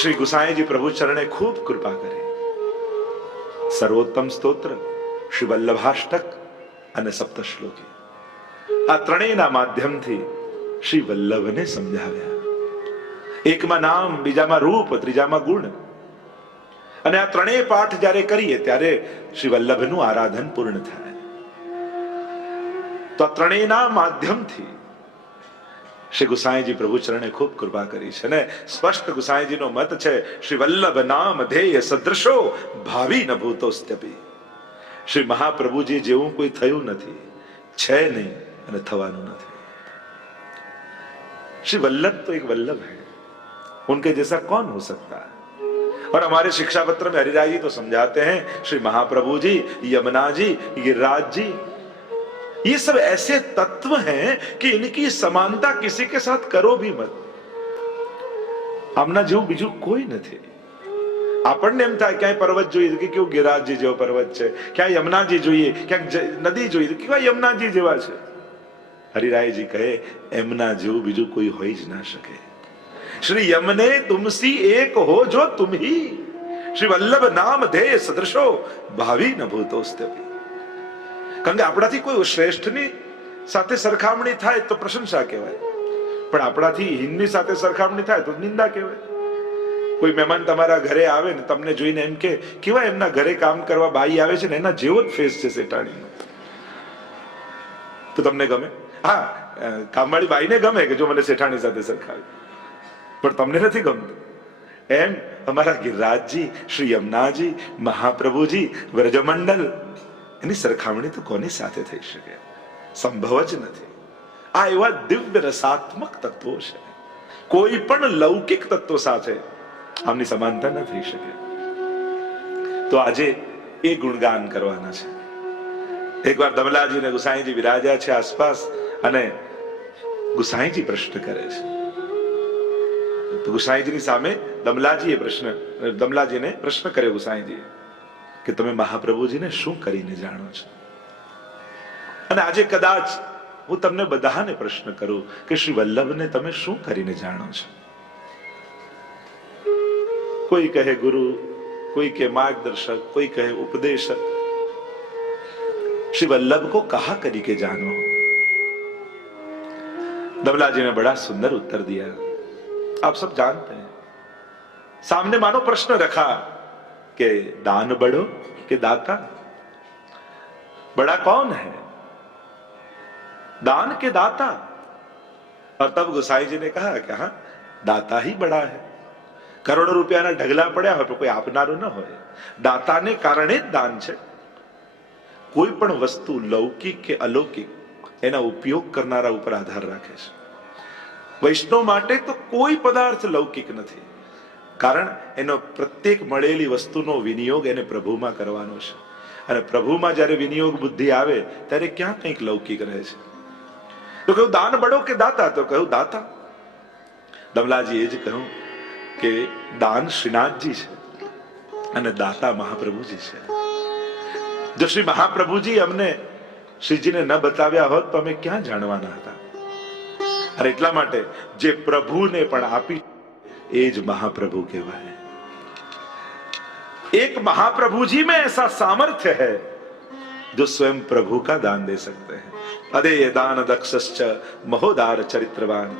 શ્રી ગુસાઈજી પ્રભુ ચરણે ખૂબ કૃપા કરી. સર્વોત્તમ સ્તોત્ર, શ્રી વલ્લભાષ્ટક અને સપ્તશ્લોકી, આ ત્રણેયના માધ્યમથી શ્રી વલ્લભને સમજાવ્યા. એકમાં નામ, બીજામાં રૂપ, ત્રીજામાં ગુણ. અને આ ત્રણેય પાઠ જ્યારે કરીએ ત્યારે શ્રી વલ્લભનું આરાધન પૂર્ણ થાય. તો આ ત્રણેયના માધ્યમથી શ્રી ગુસાઈજી પ્રભુ ચરણે ખૂબ કૃપા કરી છે. અને સ્પષ્ટ ગુસાઈજીનો મત છે, શ્રી વલ્લભ નામ ધેય સદૃશો ભાવી ન ભૂતોસ્ત્યપી. શ્રી મહાપ્રભુજી જેવું કોઈ થયું નથી, છે નહીં અને થવાનું નથી. श्री वल्लभ तो एक वल्लभ है, उनके जैसा कौन हो सकता है. और हमारे शिक्षा पत्र में हरिराज जी तो समझाते हैं, श्री महाप्रभु जी, यमुना जी, गिरिराज जी, ये सब ऐसे तत्व हैं कि इनकी समानता किसी के साथ करो भी मत. આમના જેવું બીજું કોઈ નથી. આપણને એમ થાય ક્યાંય પર્વત જોઈએ કે કેવું ગિરિરાજજી જેવો પર્વત છે, ક્યાંય યમુનાજી જોઈએ, ક્યાંક નદી જોઈએ કેવા યમુનાજી જેવા છે. હરિરાયજી કહે એમના જેવું બીજું કોઈ હોઈ જ ના શકે. શ્રી યમને તુમસી એક હો જો તુમ હી, શ્રી વલ્લભ નામ ધેય સદૃશો ભાવી ન ભૂતોસ્ત્યપી. કારણ કે આપણાથી કોઈ શ્રેષ્ઠની સાથે સરખામણી થાય તો પ્રશંસા કહેવાય, પણ આપણાથી હીનની સાથે સરખામણી થાય તો નિંદા કહેવાય. કોઈ મહેમાન તમારા ઘરે આવે ને તમને જોઈને એમ કે કેવા એમના ઘરે કામ કરવા બાઈ આવે છે ને એના જેવો જ ફેસ છે શેઠાણીનો, તો તમને ગમે? હા, કામવાળી બાઈને ગમે કે જો મને શેઠાણી સાથે સરખાવી, પણ તમને નથી ગમતું. એમ અમારા ગિરિરાજજી, શ્રી યમુનાજી, મહાપ્રભુજી, વ્રજમંડલ, એની સરખામણી તો કોની સાથે થઈ શકે? સંભવ જ નથી. આ એવા દિવ્ય રસાત્મક તત્વો છે, કોઈ પણ લૌકિક તત્વો સાથે આમની સમાનતા ન થઈ શકે. તો આજે એ ગુણગાન કરવાના છે. એકવાર દમલાજી ને ગુસાઈજી વિરાજ્યા છે આસપાસ, અને ગુસાઈજી પ્રશ્ન કરે છે. તો ગુસાઈજીની સામે દમલાજીને પ્રશ્ન કર્યો ગુસાઈજી કે તમે મહાપ્રભુજીને શું કરીને જાણો છો? અને આજે કદાચ હું તમને બધાને પ્રશ્ન કરું કે શ્રી વલ્લભને તમે શું કરીને જાણો છો? કોઈ કહે ગુરુ, કોઈ કહે मार्गदर्शक, कोई कहे उपदेशक. श्री वल्लभ को कहा करी के जानो? दमला जी ने बड़ा सुंदर उत्तर दिया. आप सब जानते हैं. सामने मानो प्रश्न रखा कि दान बड़ो कि दाता? बड़ा कौन है, दान के दाता? और तब गोसाई जी ने कहा कि हाँ, दाता ही बड़ा है. करोड़ों रुपया ढगला પડ્યા હોય પણ કોઈ આપનારું ન હોય. દાતાને કારણે જ દાન છે. કોઈ પણ વસ્તુ લૌકિક કે અલૌકિક એના ઉપયોગ કરનારા ઉપર આધાર રાખે છે. વૈષ્ણવ માટે તો કોઈ પદાર્થ લૌકિક નથી, કારણ એનો પ્રત્યેક મળેલી વસ્તુનો વિનિયોગ એને પ્રભુમાં કરવાનો છે. અને પ્રભુમાં જ્યારે વિનિયોગ બુદ્ધિ આવે ત્યારે ક્યાં કંઈક લૌકિક રહે છે. તો કહ્યું દાન બડો કે દાતા? તો કહ્યું દાતા. દમલાજી એ જ કહ્યું કે દાન શ્રીનાથજી છે અને દાતા મહાપ્રભુજી છે. જો શ્રી મહાપ્રભુજી અમને શ્રીજીને ન બતાવ્યા હોત તો અમે ક્યાં જાણવાના હતા? અને એટલા માટે જે પ્રભુને પણ આપી એ જ મહાપ્રભુ કહેવાય. एक महाप्रभु में ऐसा सामर्थ्य है जो स्वयं प्रभु का दान दे सकते हैं. अदेय दान दक्षश्च महोदार चरित्रवान.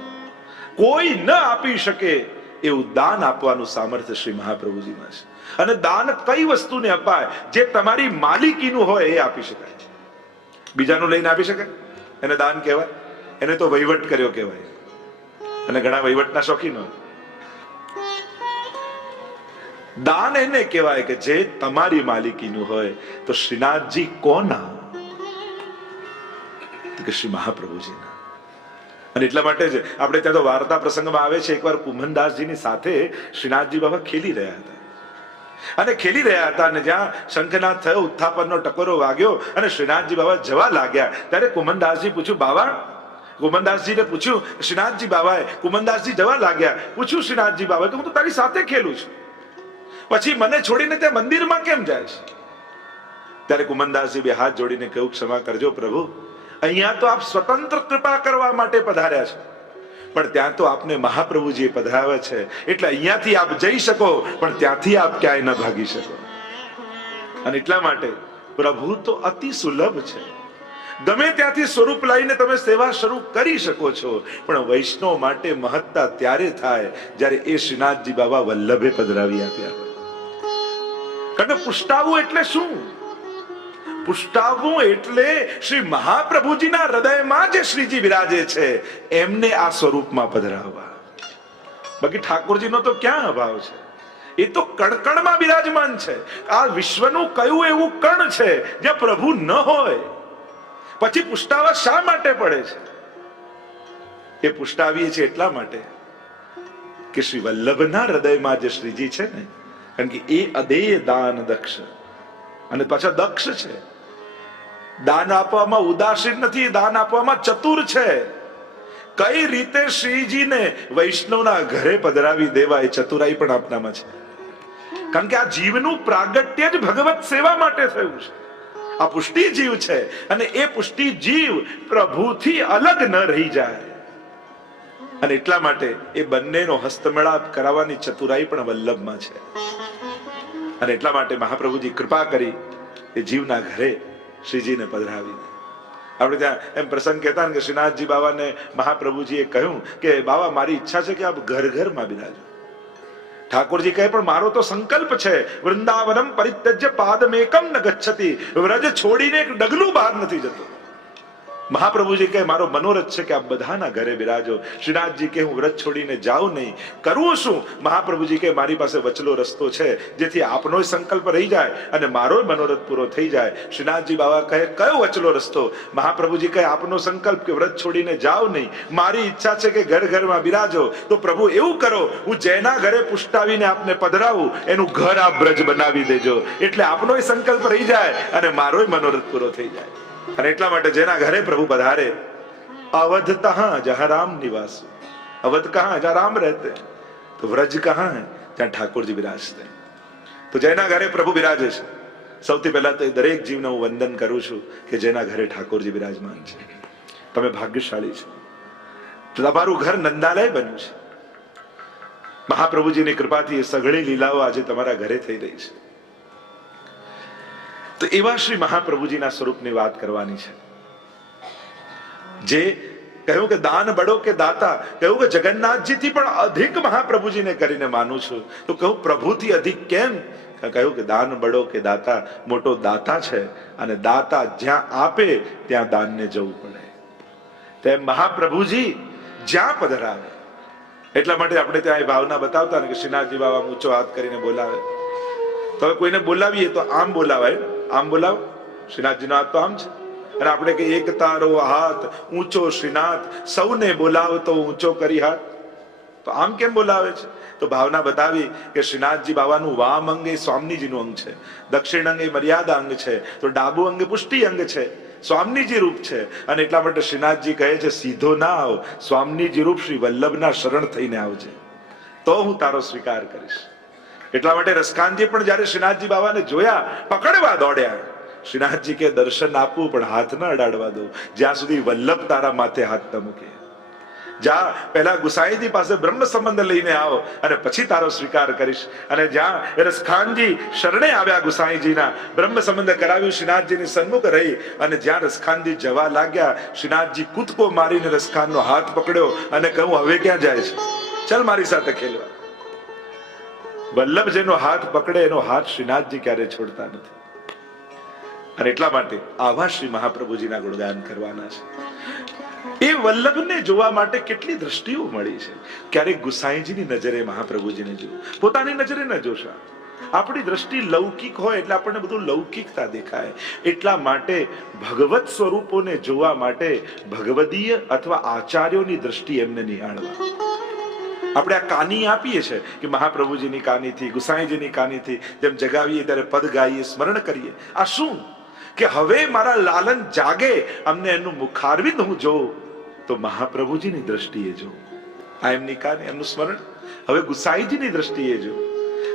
કોઈ ન આપી શકે એવું દાન આપવાનું સામર્થ્ય શ્રી મહાપ્રભુજીમાં છે. અને દાન કઈ વસ્તુને અપાય? જે તમારી માલિકીનું હોય એ આપી શકાય. બીજાનું લઈને આપી શકાય? એને દાન કહેવાય? એને તો વહીવટ કર્યો કહેવાય. અને ઘણા વહીવટના શોખીન હોય. દાન એને કહેવાય કે જે તમારી માલિકીનું હોય. તો શ્રીનાથજી કોના? કે શ્રી મહાપ્રભુજીના. અને એટલા માટે જ આપણે ત્યાં તો વાર્તા પ્રસંગમાં આવે છે, એકવાર કુમનદાસજીની સાથે શ્રીનાથજી બાબા ખેલી રહ્યા હતા. અને ખેલી રહ્યા હતા અને જ્યાં શંખનાદ થયો, ઉત્થાપનનો ટકોરો વાગ્યો અને શ્રીનાથજી બાબા જવા લાગ્યા, ત્યારે કુમનદાસજી પૂછ્યું, બાબા? કુમનદાસજીને પૂછ્યું, શ્રીનાથજી બાબાએ, કુમનદાસજી જવા લાગ્યા, પૂછ્યું શ્રીનાથજી બાબા કે હું તો તારી સાથે ખેલું છું, પછી મને છોડીને તે મંદિરમાં કેમ જાય છે? ત્યારે કુમનદાસજી બે હાથ જોડીને કહ્યું, ક્ષમા કરજો પ્રભુ, અહીંયા તો આપ સ્વતંત્ર કૃપા કરવા માટે પધાર્યા છે, પણ ત્યાં તો આપને મહાપ્રભુજીએ પધરાવે છે, એટલે અહીંયાથી આપ જઈ શકો, પણ ત્યાંથી આપ ક્યાંય ન ભાગી શકો. અને એટલા માટે પ્રભુ તો અતિ સુલભ છે. ગમે ત્યાંથી સ્વરૂપ લઈને તમે સેવા શરૂ કરી શકો છો, પણ વૈષ્ણવ માટે મહત્તા ત્યારે થાય જ્યારે એ શ્રીનાથજી બાબા વલ્લભે પધરાવી આપ્યા હોય. કારણ કે પુષ્ટાવવું એટલે શું? પુષ્ટાવવું એટલે શ્રી મહાપ્રભુજીના હૃદયમાં જે શ્રીજી બિરાજે છે એમને આ સ્વરૂપમાં પધરાવવા. બાકી ઠાકોરજીનો તો ક્યાં અભાવ છે? એ તો કણકણમાં બિરાજમાન છે. આ વિશ્વનું કયું એવું કણ છે જ્યાં પ્રભુ ન હોય? પછી પુષ્ટાવા શા માટે પડે છે? એ પુષ્ટાવીએ છે એટલા માટે કે શ્રી વલ્લભના હૃદયમાં જે શ્રીજી છે ને, કારણ કે એ અદેય દાન દક્ષ, અને પાછા દક્ષ છે. દાન આપવામાં ઉદાસીન નથી, દાન આપવામાં ચતુર છે. કઈ રીતે શ્રીજીને વૈષ્ણવના ઘરે પધરાવી દેવા એ ચતુરાઈ પણ આપનામાં છે. કારણ કે આ જીવનું પ્રાગટ્ય જ ભગવત સેવા માટે થયું છે. આ પુષ્ટિ જીવ છે, અને એ પુષ્ટિ જીવ પ્રભુથી અલગ ન રહી જાય. અને એટલા માટે એ બંનેનો હસ્તમેળાપ કરાવવાની ચતુરાઈ પણ વલ્લભમાં છે. અને એટલા માટે મહાપ્રભુજી કૃપા કરી એ જીવના ઘરે શ્રીજીને પધરાવી. આપણે ત્યાં એમ પ્રસંગ કહેતા ને કે શ્રીનાથજી બાબાને મહાપ્રભુજીએ કહ્યું કે બાબા મારી ઈચ્છા છે કે આપ ઘર ઘરમાં બિરાજો. ઠાકોરજી કહે પણ મારો તો સંકલ્પ છે, વૃંદાવનમ પરિત્યજ્ય પાદમેકમ ન ગચ્છતિ, વ્રજ છોડીને એક ડગલું બહાર નથી જતો. મહાપ્રભુજી કહે મારો મનોરથ છે કે આપ બધાના ઘરે બિરાજો. શ્રીનાથજી કહે હું વ્રત છોડીને જાઉં નહીં, કરવું શું? મહાપ્રભુજી કહે મારી પાસે વચલો રસ્તો છે, જેથી આપનો સંકલ્પ રહી જાય અને મારો મનોરથ પૂરો થઈ જાય. શ્રીનાથજી બાબા કહે કયો વચલો રસ્તો? મહાપ્રભુજી કહે આપનો સંકલ્પ કે વ્રત છોડીને જાઓ નહીં, મારી ઈચ્છા છે કે ઘર ઘરમાં બિરાજો. તો પ્રભુ એવું કરો, હું જેના ઘરે પુષ્ટાવીને આપને પધરાવું એનું ઘર આપ બ્રજ બનાવી દેજો, એટલે આપનો સંકલ્પ રહી જાય અને મારો મનોરથ પૂરો થઈ જાય. અને એટલા માટે જેના ઘરે પ્રભુ પધારે, અવધ તહાં જહાં રામ નિવાસ, અવધ કહાં જહાં રામ રહેતે, તો વ્રજ કહાં હૈ ત્યાં ઠાકોરજી બિરાજતે. તો જેના ઘરે પ્રભુ બિરાજે છે, સૌથી પહેલા તો દરેક જીવને હું વંદન કરું છું કે જેના ઘરે ઠાકોરજી બિરાજમાન છે. તમે ભાગ્યશાળી છો, તમારું ઘર નંદાલય બન્યું છે. મહાપ્રભુજીની કૃપાથી એ સઘળી લીલાઓ આજે તમારા ઘરે થઈ રહી છે. તો એવા શ્રી મહાપ્રભુજીના સ્વરૂપની વાત કરવાની છે, જે કહ્યું કે દાન બડો કે દાતા, કહ્યું કે જગન્નાથજીથી પણ અધિક મહાપ્રભુજીને કરીને માનું છું. તો કહું પ્રભુથી અધિક કેમ? કહ્યું કે દાન બડો કે દાતા, મોટો દાતા છે, અને દાતા જ્યાં આપે ત્યાં દાનને જવું પડે. તેમ મહાપ્રભુજી જ્યાં પધરાવે, એટલા માટે આપણે ત્યાં એ ભાવના બતાવતા ને કે શ્રીનાથજી બાબા ઊંચો હાથ કરીને બોલાવે. તો કોઈને બોલાવીએ તો આમ બોલાવાય ને, આમ બોલાવો. શ્રીનાથજીનો હાથ તો આમ છે, અને આપણે કે એક તારો હાથ ઊંચો શ્રીનાથ, સૌને બોલાવતો ઊંચો કરી હાથ. તો આમ કેમ બોલાવે છે? તો ભાવના બતાવી કે શ્રીનાથજી બાબાનું વામ અંગ એ સ્વામીજીનું અંગ છે, દક્ષિણ અંગ એ મર્યાદા અંગ છે, તો ડાબુ અંગ પુષ્ટિ અંગ છે, સ્વામીજી રૂપ છે. અને એટલા માટે શ્રીનાથજી કહે છે સીધો ના આવ, સ્વામીજી રૂપ શ્રી વલ્લભના શરણ થઈને આવજે, તો હું તારો સ્વીકાર કરીશ. એટલા માટે રસખાનજી પણ જયારે શ્રીનાથજી બાબાને જોયા, પકડવા દોડ્યા. શ્રીનાથજી કે દર્શન આપવું પણ હાથ ન અડાડવા દો, જ્યાં સુધી વલ્લભ તારા માથે હાથ ન મૂકે. જા પહેલા ગુસાઈજી પાસે બ્રહ્મ સંબંધ લઈને આવો, અને પછી તારો સ્વીકાર કરીશ. અને જ્યાં રસખાનજી શરણે આવ્યા ગુસાઈજીના, બ્રહ્મ સંબંધ કરાવ્યું, શ્રીનાથજીની સન્મુખ રહી, અને જ્યાં રસખાનજી જવા લાગ્યા, શ્રીનાથજી કૂદકો મારીને રસખાનનો હાથ પકડ્યો અને કહ્યું હવે ક્યાં જાય છે, ચાલ મારી સાથે ખેલવા. વલ્લભ જેનો હાથ પકડે એનો હાથ શ્રીનાથજી ક્યારે છોડતા નથી. અને એટલા માટે આવા શ્રી મહાપ્રભુજીના ગુણગાન કરવાના છે. એ વલ્લભને જોવા માટે કેટલી દ્રષ્ટિઓ મળી છે. ક્યારેક ગુસાઈજીની નજરે મહાપ્રભુજીને જોવું, પોતાની નજરે ન જોશા. આપણી દ્રષ્ટિ લૌકિક હોય એટલે આપણને બધું લૌકિકતા દેખાય. એટલા માટે ભગવત સ્વરૂપોને જોવા માટે ભગવદીય અથવા આચાર્યોની દ્રષ્ટિ એમને નિહાળવા. આપણે આ કાની આપીએ છીએ કે મહાપ્રભુજીની કાનીથી, ગુસાઈજીની કાનીથી જેમ જગાવીએ ત્યારે પદ ગાઈએ, સ્મરણ કરીએ. આ શું કે હવે મારા લાલન જાગે, અમને એનું મુખારવિંદ હું જોઉં, તો મહાપ્રભુજીની દ્રષ્ટિએ જો. આ એમની કાની, એમનું સ્મરણ. હવે ગુસાઈજીની દ્રષ્ટિએ જો.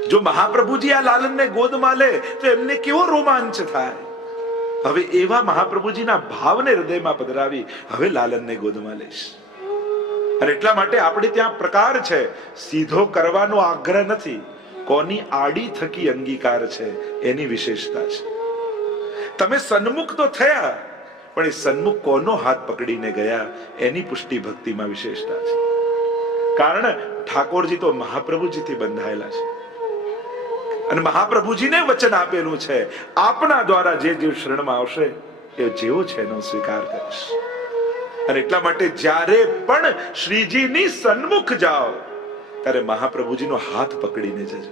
જો મહાપ્રભુજી આ લાલનને ગોદમાં લે તો એમને કેવો રોમાંચ થાય. હવે એવા મહાપ્રભુજીના ભાવને હૃદયમાં પધરાવી હવે લાલનને ગોદમાં લઈશ. અને એટલા માટે આપણે ત્યાં પ્રકાર છે, સીધો કરવાનો આગ્રહ નથી, કોની આડી થકી અંગીકાર છે એની વિશેષતા છે. તમે સન્મુખ તો થયા, પણ એ સન્મુખ કોનો હાથ પકડીને ગયા એની પુષ્ટિ ભક્તિમાં વિશેષતા છે. કારણ ઠાકોરજી તો મહાપ્રભુજીથી બંધાયેલા છે અને મહાપ્રભુજીને વચન આપેલું છે, આપના દ્વારા જે જીવ શરણમાં આવશે એ જેવો છે એનો સ્વીકાર કરીશ. અને એટલા માટે જ્યારે પણ શ્રીજીની સન્મુખ જાઓ ત્યારે મહાપ્રભુજીનો હાથ પકડીને જજો.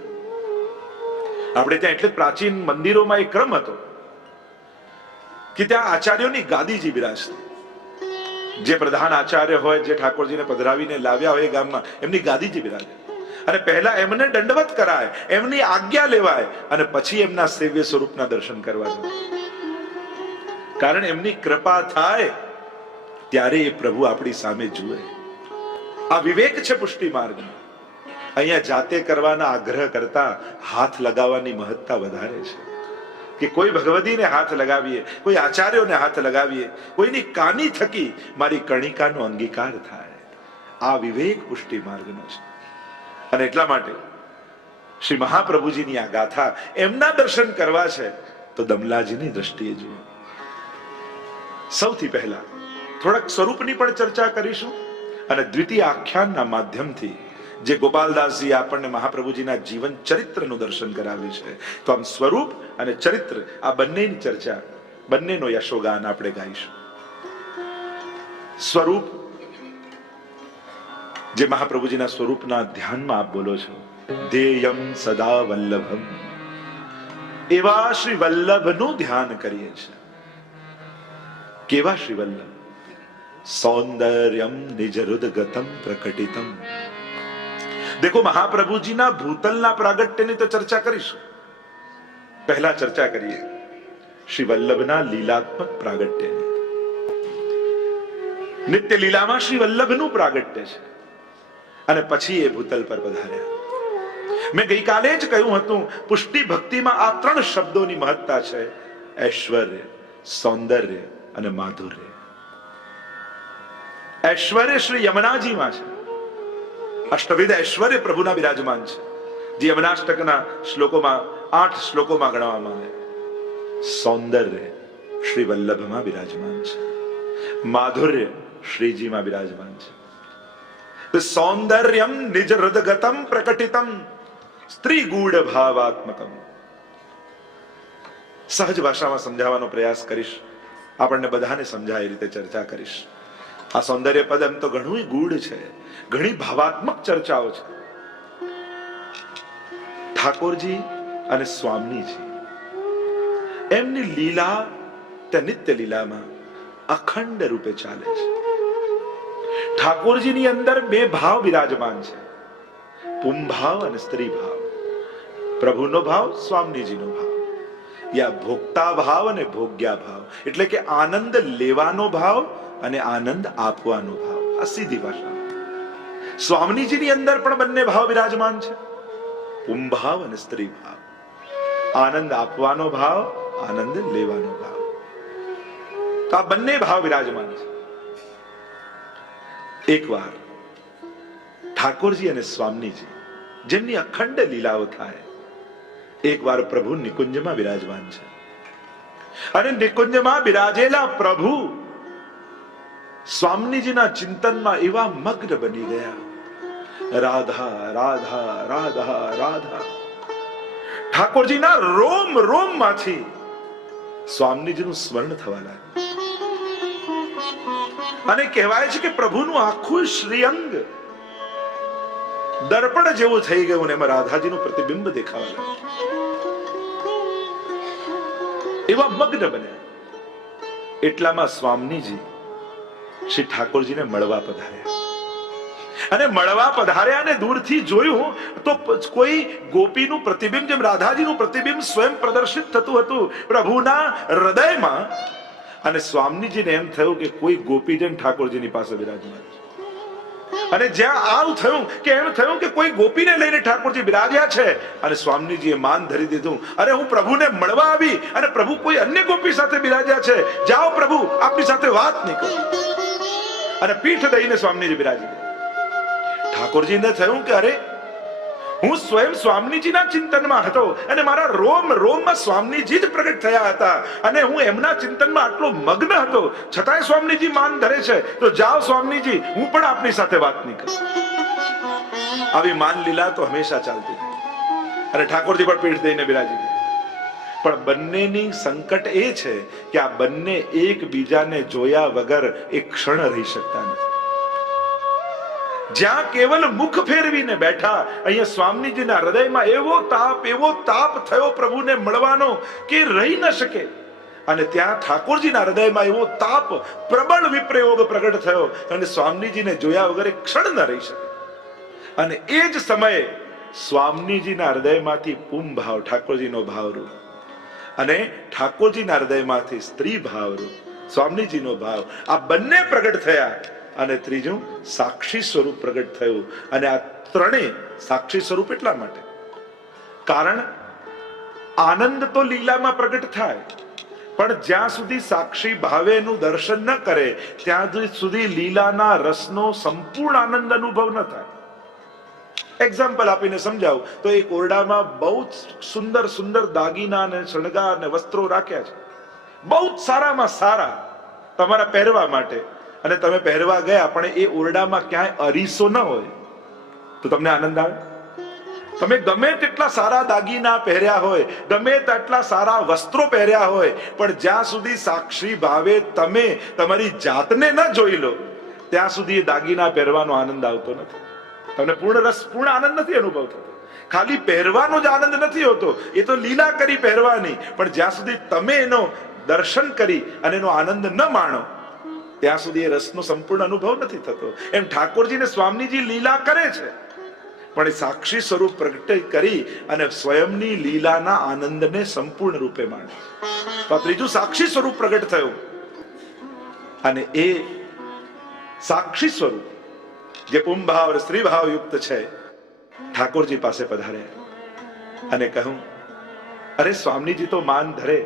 આપણે ત્યાં એટલે પ્રાચીન મંદિરોમાં એક ક્રમ હતો કે ત્યાં આચાર્યોની ગાદીજી બિરાજતી. જે પ્રધાન આચાર્ય હોય, જે ઠાકોરજીને પધરાવીને લાવ્યા હોય ગામમાં, એમની ગાદીજી બિરાજે અને પહેલા એમને દંડવત કરાય, એમની આજ્ઞા લેવાય અને પછી એમના સેવ્ય સ્વરૂપના દર્શન કરવા જાય. કારણ એમની કૃપા થાય ત્યારે એ પ્રભુ આપણી સામે જુએ. આ વિવેક છે પુષ્ટિ માર્ગ. અહીંયા જાતે કરવાના આગ્રહ કરતા હાથ લગાવવાની મહત્તા વધારે છે કે કોઈ ભગવતીને હાથ લગાવીએ, કોઈ આચાર્યોને હાથ લગાવીએ, કોઈની કાની થકી મારી કણિકાનો અંગીકાર થાય. આ વિવેક પુષ્ટિ માર્ગનો છે. અને એટલા માટે શ્રી મહાપ્રભુજીની આ ગાથા, એમના દર્શન કરવા છે તો દમલાજીની દ્રષ્ટિએ જુઓ. સૌથી પહેલા થોડાક સ્વરૂપની પણ ચર્ચા કરીશું અને દ્વિતીય આખ્યાનના માધ્યમથી જે ગોપાલદાસજી આપણને મહાપ્રભુજીના જીવન ચરિત્રનું દર્શન કરાવ્યું છે, તો આમ સ્વરૂપ અને ચરિત્ર આ બંનેની ચર્ચા, બંનેનો યશોગાન આપણે ગાઈશું. સ્વરૂપ, જે મહાપ્રભુજીના સ્વરૂપના ધ્યાનમાં આપ બોલો છો, ધ્યેયમ સદા વલ્લભમ, એવા શ્રી વલ્લભનું ધ્યાન કરીએ છીએ. કેવા શ્રી વલ્લભ? સૌંદર્યમ નિજરુદગતમ પ્રકટિતમ. દેખો, મહાપ્રભુજીના ભૂતલના પ્રાગટ્યની તો ચર્ચા કરીશું. પહેલા ચર્ચા કરીએ શ્રી વલ્લભના લીલાત્મક પ્રાગટ્યની. નિત્ય લીલામાં શ્રી વલ્લભનું પ્રાગટ્ય છે અને પછી એ ભૂતલ પર પધાર્યા. મેં ગઈકાલે જ કહ્યું હતું, પુષ્ટિ ભક્તિમાં આ ત્રણ શબ્દોની મહત્તા છે: ઐશ્વર્ય, સૌંદર્ય અને માધુર્ય. ઐશ્વર્ય શ્રી યમુનાજીમાં છે. અષ્ટવિધ ઐશ્વર્ય પ્રભુના બિરાજમાન છે, જે યમનાષ્ટકના શ્લોકોમાં 8 શ્લોકોમાં ગણવામાં આવે. સૌંદર્ય શ્રી વલ્લભમાં બિરાજમાન છે, માધુર્ય શ્રીજીમાં બિરાજમાન છે. સૌંદર્યમ નિજ હૃદગતમ પ્રકટિતમ સ્ત્રી ગૂઢ ભાવાત્મકમ. સહજ ભાષામાં સમજાવવાનો પ્રયાસ કરીશ, આપણને બધાને સમજાય એ રીતે ચર્ચા કરીશ. આ સૌંદર્ય પદ એમ તો ઘણું ગૂઢ છે, ઘણી ભાવાત્મક ચર્ચાઓ છે. ઠાકોરજી અને સ્વામીજી, એમની લીલા તે નિત્ય લીલામાં અખંડ રૂપે ચાલે છે. ઠાકોરજીની અંદર બે ભાવ બિરાજમાન છે, પુંભાવ અને સ્ત્રી ભાવ. પ્રભુનો ભાવ, સ્વામીજીનો ભાવ. યા ભોગતા ભાવ અને ભોગ્યા ભાવ, એટલે કે આનંદ લેવાનો ભાવ અને આનંદ આપવાનો ભાવ. આ સીધી ભાષા. સ્વામીજીની અંદર પણ બંને ભાવ બિરાજમાન છે, પુંભાવ અને સ્ત્રી ભાવ. આનંદ આપવાનો ભાવ, આનંદ લેવાનો ભાવ. તો આ બંને ભાવ બિરાજમાન છે. એકવાર ઠાકોરજી અને સ્વામીજી, જેમની અખંડ લીલાઓ થાય, એકવાર પ્રભુ નિકુંજમાં બિરાજમાન છે અને નિકુંજમાં બિરાજેલા પ્રભુ સ્વામીજીના ચિંતનમાં એવા મગ્ન બની ગયા, રાધા રાધા રાધા રાધા. ઠાકોરજીના રોમ રોમ માંથી સ્વામીજીનું સ્મરણ થવા લાગ્યું. અને કહેવાય છે કે પ્રભુનું આખું શ્રીઅંગ દર્પણ જેવું થઈ ગયું, એમાં રાધાજીનું પ્રતિબિંબ દેખાવા લાગ્યું. એવા મગ્ન બન્યા. એટલામાં સ્વામીજી શ્રી ઠાકોરજીને મળવા પધાર્યા. અને મળવા પધાર્યા અને દૂરથી જોયું તો કોઈ ગોપીનું પ્રતિબિંબ, જેમ રાધાજીનું પ્રતિબિંબ સ્વયં પ્રદર્શિત થતું હતું પ્રભુના હૃદયમાં. અને સ્વામીજીને એમ થયું કે કોઈ ગોપીજન ઠાકોરજીની પાસે બિરાજમાન છે. અને જ્યાં આવું થયું કે એમ થયું કે કોઈ ગોપીને લઈને ઠાકોરજી બિરાજ્યા છે. અને સ્વામીજીએ માન ધરી દીધું, અરે હું પ્રભુને મળવા આવી અને પ્રભુ કોઈ અન્ય ગોપી સાથે બિરાજ્યા છે, જાઓ પ્રભુ આપની સાથે વાત નહીં કરું. અને પીઠ દઈને સ્વામીજી બિરાજી ગયા. ઠાકોરજીને થયું કે અરે, હું સ્વયં સ્વામીજીના ચિંતનમાં હતો અને મારા રોમ રોમમાં સ્વામીજી જ પ્રગટ થયા હતા અને હું એમના ચિંતનમાં આટલો મગ્ન હતો, છતાંય સ્વામીજી માન ધરે છે. તો જાઓ સ્વામીજી, હું પણ આપની સાથે વાત નહીં કરું. આવી માન લીલા તો હંમેશા ચાલતી અને ઠાકોરજી પણ પીઠ દઈને બિરાજી ગયા. પણ બંનેની સંકટ એ છે કે આ બંને એકબીજાને જોયા વગર એક ક્ષણ રહી શકતા નથી. જ્યાં કેવલ મુખ ફેરવીને બેઠા, અહીંયા સ્વામીજીના હૃદયમાં એવો તાપ થયો પ્રભુને મળવાનો કે રહી ન શકે. અને ત્યાં ઠાકોરજીના હૃદયમાં એવો તાપ, પ્રબળ વિપ્રયોગ પ્રગટ થયો અને સ્વામીજીને જોયા વગર એક ક્ષણ ન રહી શકે. અને એ જ સમયે સ્વામીજીના હૃદયમાંથી પુમ ભાવ, ઠાકોરજીનો ભાવરૂપ, અને ઠાકોરજીના હૃદયમાંથી સ્ત્રી ભાવરૂપ, સ્વામીજીનો ભાવ, આ બંને પ્રગટ થયા. અને ત્રીજું સાક્ષી સ્વરૂપ પ્રગટ થયું. અને આ ત્રણેય સાક્ષી સ્વરૂપ એટલા માટે, કારણ આનંદ તો લીલામાં પ્રગટ થાય, પણ જ્યાં સુધી સાક્ષી ભાવે એનું દર્શન ન કરે ત્યાં સુધી લીલાના રસનો સંપૂર્ણ આનંદ અનુભવ ન થાય. એક્ઝામ્પલ આપીને સમજાવું તો એક ઓરડામાં બહુ સુંદર સુંદર દાગીના અને શણગાર અને વસ્ત્રો રાખ્યા છે, બહુ સારામાં સારા તમારા પહેરવા માટે, અને તમે પહેરવા ગયા પણ એ ઓરડામાં ક્યાંય અરીસો ન હોય તો તમને આનંદ આવે? તમે ગમે તેટલા સારા દાગીના પહેર્યા હોય, ગમે તેટલા સારા વસ્ત્રો પહેર્યા હોય, પણ જ્યાં સુધી સાક્ષી ભાવે તમે તમારી જાતને ન જોઈ લો ત્યાં સુધી એ દાગીના પહેરવાનો આનંદ આવતો નથી. તમને પૂર્ણ આનંદ નથી અનુભવ થતો. ખાલી પહેરવાનો જ આનંદ નથી હોતો, એ તો લીલા કરી પહેરવાની, પણ જ્યાં સુધી તમે એનો દર્શન કરી અને એનો આનંદ ન માણો ત્યાં સુધી એ રસનો સંપૂર્ણ અનુભવ નથી થતો. એમ ઠાકોરજી ને સ્વામીજી લીલા કરે છે, પણ એ સાક્ષી સ્વરૂપ પ્રગટ કરી અને સ્વયંની લીલાના આનંદને સંપૂર્ણ રૂપે માણે. તો આ ત્રીજું સાક્ષી સ્વરૂપ પ્રગટ થયું. અને એ સાક્ષી સ્વરૂપ જે પુંભાવ સ્ત્રી ભાવ યુક્ત છે, ઠાકોરજી પાસે પધાર્યા અને કહ્યું, અરે સ્વામીજી તો માન ધરે,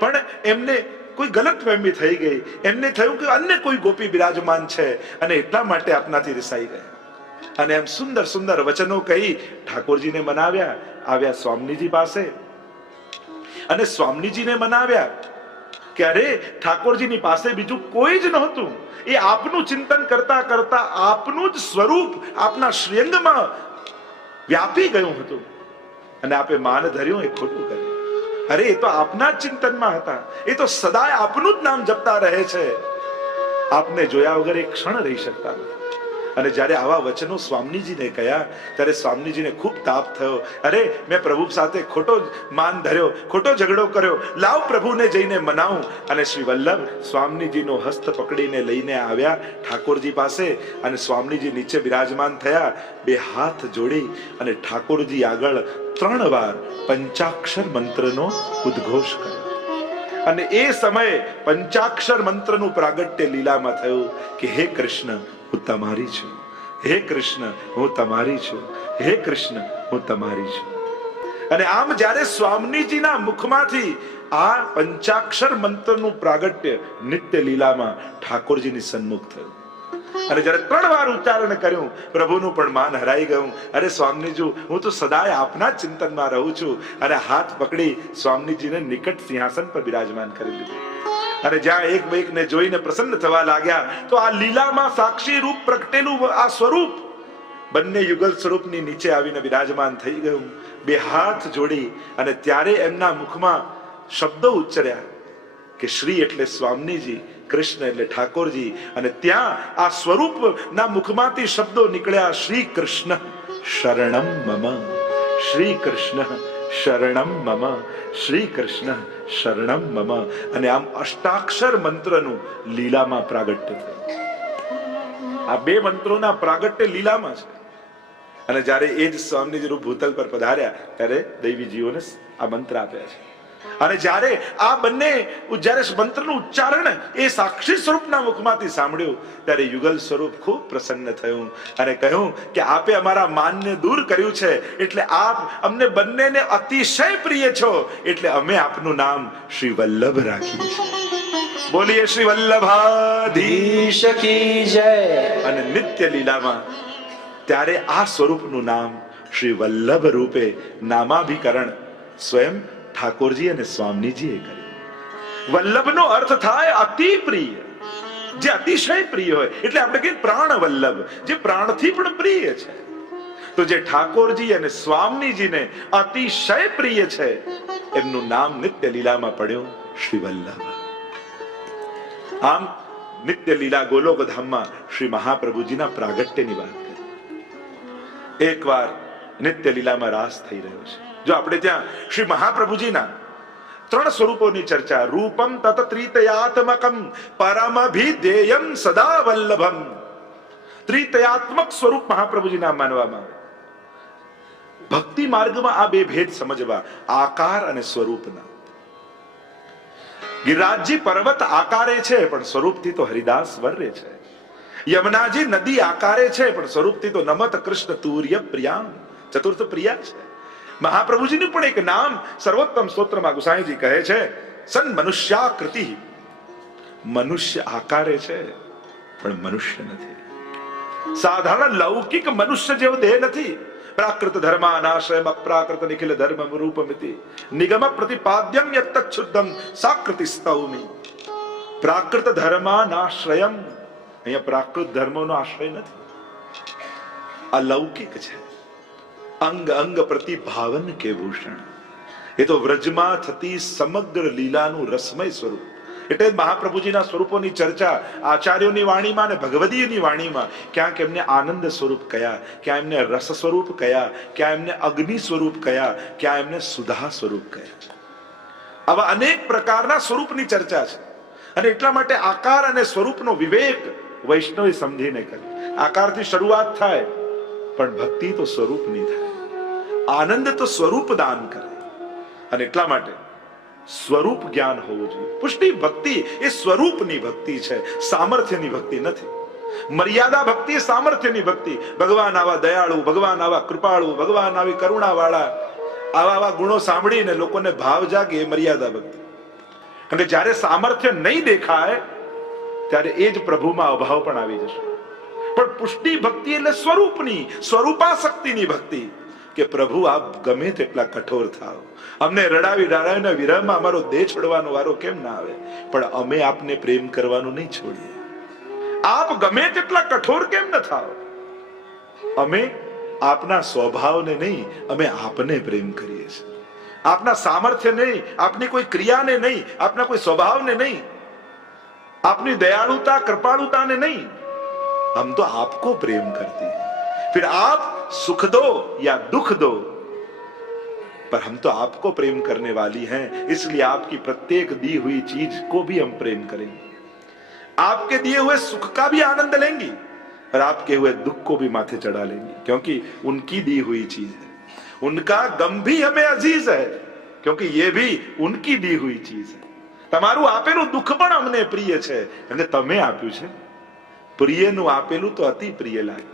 પણ એમને કોઈ ગલતફહેમી થઈ ગઈ. એમને થયું કે અન્ય કોઈ ગોપી બિરાજમાન છે અને એટલા માટે આપનાથી રિસાઈ ગયા. અને એમ સુંદર સુંદર વચનો કહી ઠાકોરજીને મનાવ્યા. આવ્યા સ્વામીજી પાસે અને સ્વામીજીને મનાવ્યા કે અરે ઠાકોરજીની પાસે બીજું કોઈ જ નહોતું. એ આપનું ચિંતન કરતા કરતા આપનું જ સ્વરૂપ આપના શ્રીઅંગમાં વ્યાપી ગયું હતું અને આપે માન ધર્યું એ ખોટું કર્યું. અરે એ તો આપના જ ચિંતનમાં હતા, એ તો સદાય આપનું જ નામ જપતા રહે છે, આપને જોયા વગર એક ક્ષણ રહી શકતા નથી. અને જ્યારે આવા વચનો સ્વામીજીને કહ્યા ત્યારે સ્વામીજીને ખૂબ તાપ થયો. અરે મેં પ્રભુ સાથે ખોટો માન ધર્યો, ખોટો ઝઘડો કર્યો, લાવ પ્રભુને જઈને મનાવું. અને શ્રી વલ્લભ સ્વામીજીનો હસ્ત પકડીને લઈને આવ્યા ઠાકોરજી પાસે અને સ્વામીજી નીચે બિરાજમાન થયા. બે હાથ જોડી અને ઠાકોરજી આગળ 3 વાર પંચાક્ષર મંત્રનો ઉદ્ઘોષ કર્યો. અને એ સમયે પંચાક્ષર મંત્રનું પ્રાગટ્ય લીલામાં થયું કે હે કૃષ્ણ, હું તમારી છું, હે કૃષ્ણ હું તમારી છું, હે કૃષ્ણ હું તમારી છું. અને આમ જ્યારે સ્વામીજીના મુખમાંથી આ પંચાક્ષર મંત્રનું પ્રાગટ્ય નિત્ય લીલામાં ઠાકોરજીની સન્મુખ થયું. અને જ્યારે 3 વાર ઉચ્ચારણ કર્યું, પ્રભુનું પણ માન હરાઈ ગયું. અરે સ્વામીજી, હું તો સદાય આપના જ ચિંતનમાં રહું છું. અને હાથ પકડી સ્વામીજીને નિકટ સિંહાસન પર બિરાજમાન કરી દીધું. અને જ્યાં એકને જોઈને પ્રસન્ન થવા લાગ્યા તો આ લીલામાં સાક્ષી રૂપ પ્રગટેલું આ સ્વરૂપ બંને યુગલ સ્વરૂપની નીચે આવીને બિરાજમાન થઈ ગયું. બે હાથ જોડી અને ત્યારે એમના મુખમાં શબ્દો ઉચ્ચર્યા કે શ્રી એટલે સ્વામીજી, કૃષ્ણ એટલે ઠાકોરજી. અને ત્યાં આ સ્વરૂપના મુખમાંથી શબ્દો નીકળ્યા, શ્રી કૃષ્ણ શરણમ મમ, શ્રી કૃષ્ણ શરણમ મમ, શ્રી કૃષ્ણ શરણમ મમ. અને આમ અષ્ટાક્ષર મંત્રનું લીલામાં પ્રાગટ્ય થયું. આ 2 મંત્રોના પ્રાગટ્ય લીલામાં છે. અને જ્યારે એ જ સ્વામીજી ભૂતલ પર પધાર્યા ત્યારે દૈવી જીવોને આ મંત્ર આપ્યા છે. અને જ્યારે આ બંને જ્યારે મંત્રનું ઉચ્ચારણ એ સાક્ષી સ્વરૂપના મુખમાંથી સાંભળ્યું ત્યારે યુગલ સ્વરૂપ ખૂબ પ્રસન્ન થયું અને કહ્યું કે આપે અમારા માનને દૂર કર્યું છે, એટલે આપ અમને બંનેને અતિશય પ્રિય છો, એટલે અમે આપનું નામ શ્રી વલ્લભ રાખ્યું છે. બોલીએ શ્રી વલ્લભાધીશ કી જય. અને નિત્ય લીલામાં ત્યારે આ સ્વરૂપનું નામ શ્રી વલ્લભ રૂપે નામાભિકરણ સ્વયં ઠાકોરજી અને સ્વામીજીએ કર્યું. વલ્લભનો અર્થ થાય અતિ પ્રિય, જે અતિશય પ્રિય હોય. એટલે આપણે કહીએ પ્રાણ વલ્લભ, જે પ્રાણથી પણ પ્રિય છે. તો જે ઠાકોરજી અને સ્વામીજીને અતિશય પ્રિય છે, એમનું નામ નિત્ય લીલામાં પડ્યું શ્રી વલ્લભ. આમ નિત્ય લીલા ગોલોક ધામમાં શ્રી મહાપ્રભુજીના પ્રાગટ્યની વાત કરી. એકવાર નિત્ય લીલામાં રાસ થઈ રહ્યો છે. જો આપણે ત્યાં શ્રી મહાપ્રભુજીના 3 સ્વરૂપોની ચર્ચા, રૂપમ તત ત્રિતયાત્મકમ પરમભિધેયમ સદા વલ્લભમ. ત્રિતયાત્મક સ્વરૂપ મહાપ્રભુજીના માનવામાં આવે. ભક્તિ માર્ગમાં આ બે ભેદ સમજવા, આકાર અને સ્વરૂપના. ગિરિરાજજી પર્વત આકારે છે, પણ સ્વરૂપથી તો હરિદાસ વર્રે છે. યમુનાજી નદી આકારે છે, પણ સ્વરૂપથી તો નમત કૃષ્ણ તુર્ય પ્રિયામ, ચતુર્થ પ્રિયા છે. મહાપ્રભુજીનું પણ એક નામ સર્વોત્તમ સ્તોત્રમાં ગુસાઈજી કહે છે, સન મનુષ્યાકૃતિ. મનુષ્ય આકારે છે, પણ મનુષ્ય નથી. સાધારણ લૌકિક મનુષ્ય જેવો દેહ નથી. પ્રાકૃત ધર્માનાશ્રયમ અપ્રાકૃત નિખિલ ધર્મ રૂપમિતિ નિગમ પ્રતિપાદ્યમ યત્તચ્છુદ્ધમ સાકૃતિ સ્તૌમિ. પ્રાકૃત ધર્માનાશ્રયમ, અહીંયા પ્રાકૃત ધર્મોનો આશ્રય નથી, અલૌકિક છે. અંગ અંગ પ્રતિભાવન કે ભૂષણ. એ તો વ્રજમાં થતી સમગ્ર લીલાનું રસમય સ્વરૂપ. એટલે મહાપ્રભુજીના સ્વરૂપોની ચર્ચા આચાર્યોની વાણીમાં અને ભગવદીયની વાણીમાં ક્યાંક એમને આનંદ સ્વરૂપ કયા, ક્યાં એમને રસ સ્વરૂપ કયા, ક્યાં એમને અગ્નિ સ્વરૂપ કયા, ક્યાં એમને સુધા સ્વરૂપ કયા. આવા અનેક પ્રકારના સ્વરૂપની ચર્ચા છે. અને એટલા માટે આકાર અને સ્વરૂપનો વિવેક વૈષ્ણવે સમજીને કરે. આકારથી શરૂઆત થાય, પણ ભક્તિ તો સ્વરૂપની થાય. આનંદ તો સ્વરૂપ દાન કરે. અને એટલા માટે સ્વરૂપ જ્ઞાન હોવું જોઈએ. પુષ્ટિ ભક્તિ એ સ્વરૂપની ભક્તિ છે, સામર્થ્યની ભક્તિ નથી. મર્યાદા ભક્તિ એ સામર્થ્યની ભક્તિ. ભગવાન આવા દયાળુ, ભગવાન આવા કૃપાળુ, ભગવાન આવી કરુણાવાળા, આવા ગુણો સાંભળીને લોકોને ભાવ જાગે, એ મર્યાદા ભક્તિ. અને જ્યારે સામર્થ્ય નહીં દેખાય, ત્યારે એ જ પ્રભુમાં અભાવ પણ આવી જશે. પણ પુષ્ટિ ભક્તિ એટલે સ્વરૂપની, સ્વરૂપાસક્તિની ભક્તિ. કે પ્રભુ આપ ગમે તેટલા કઠોર થાઓ, અમને રડાવી રડાવીને વિરહમાં અમારો દેહ છોડવાનો વારો કેમ ના આવે, પણ અમે આપને પ્રેમ કરવાનું નહીં છોડીએ. આપ ગમે તેટલા કઠોર કેમ ન થાઓ, અમે આપના સ્વભાવને નહીં, અમે આપને પ્રેમ કરીએ છીએ. આપના સામર્થ્ય નહીં, આપની કોઈ ક્રિયાને નહીં, આપના કોઈ સ્વભાવને નહીં, આપની દયાળુતા કૃપાળુતાને નહીં, हम तो आपको प्रेम करते हैं. फिर आप सुख दो या दुख दो, पर हम तो आपको प्रेम करने वाली हैं, इसलिए आपकी प्रत्येक दी हुई चीज को भी हम प्रेम करेंगे. आपके दिए हुए सुख का भी आनंद लेंगे और आपके हुए दुख को भी माथे चढ़ा लेंगे, क्योंकि उनकी दी हुई चीज है. उनका गम भी हमें अजीज है, क्योंकि ये भी उनकी दी हुई चीज है. તમારું આપેલું દુઃખ પણ અમને પ્રિય છે, કારણ કે તમે આપ્યું છે. પ્રિયનું આપેલું તો અતિ પ્રિય લાગે.